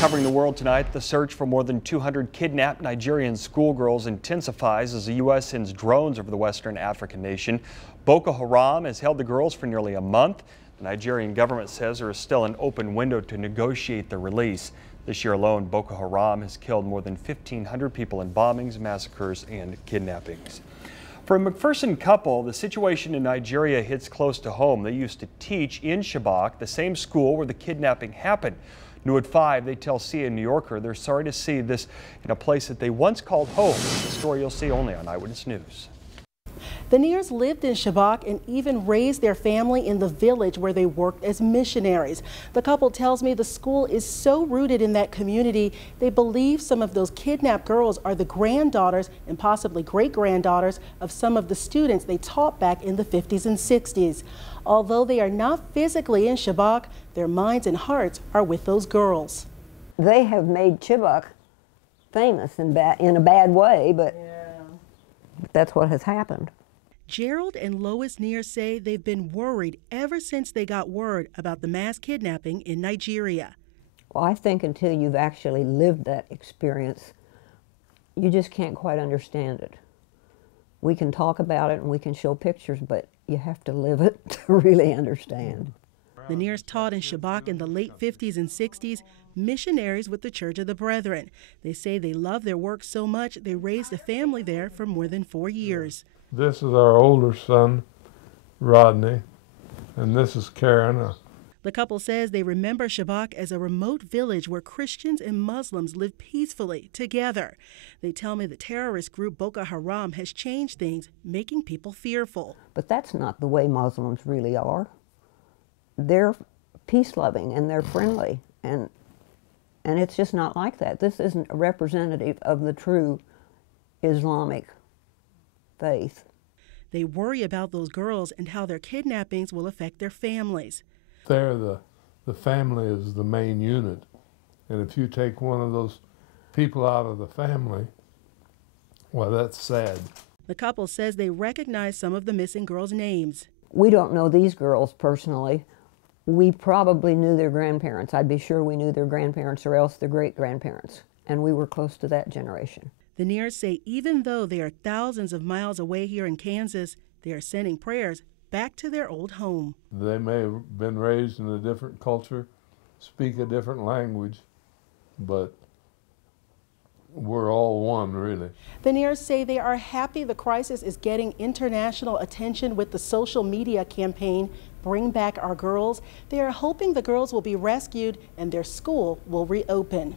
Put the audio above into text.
Covering the world tonight, the search for more than 200 kidnapped Nigerian schoolgirls intensifies as the U.S. sends drones over the western African nation. Boko Haram has held the girls for nearly a month. The Nigerian government says there is still an open window to negotiate their release. This year alone, Boko Haram has killed more than 1,500 people in bombings, massacres, and kidnappings. For a McPherson couple, the situation in Nigeria hits close to home. They used to teach in Chibok, the same school where the kidnapping happened. New at 5, they tell CA New Yorker they're sorry to see this in a place that they once called home. The story you'll see only on Eyewitness News. The Nears lived in Chibok and even raised their family in the village where they worked as missionaries. The couple tells me the school is so rooted in that community, they believe some of those kidnapped girls are the granddaughters and possibly great-granddaughters of some of the students they taught back in the 50s and 60s. Although they are not physically in Chibok, their minds and hearts are with those girls. They have made Chibok famous in a bad way, but that's what has happened. Gerald and Lois Nears say they've been worried ever since they got word about the mass kidnapping in Nigeria. Well, I think until you've actually lived that experience, you just can't quite understand it. We can talk about it and we can show pictures, but you have to live it to really understand. The Nears taught in Chibok in the late 50s and 60s, missionaries with the Church of the Brethren. They say they love their work so much they raised a family there for more than 4 years. This is our older son, Rodney, and this is Karen. The couple says they remember Chibok as a remote village where Christians and Muslims live peacefully together. They tell me the terrorist group Boko Haram has changed things, making people fearful. But that's not the way Muslims really are. They're peace-loving and they're friendly, and it's just not like that. This isn't a representative of the true Islamic faith. They worry about those girls and how their kidnappings will affect their families. There, the family is the main unit, and if you take one of those people out of the family, well, that's sad. The couple says they recognize some of the missing girls' names. We don't know these girls personally. We probably knew their grandparents. I'd be sure we knew their grandparents or else their great-grandparents, and we were close to that generation. The Nears say even though they are thousands of miles away here in Kansas, they are sending prayers back to their old home. They may have been raised in a different culture, speak a different language, but we're all one, really. The Nears say they are happy the crisis is getting international attention with the social media campaign, Bring Back Our Girls. They are hoping the girls will be rescued and their school will reopen.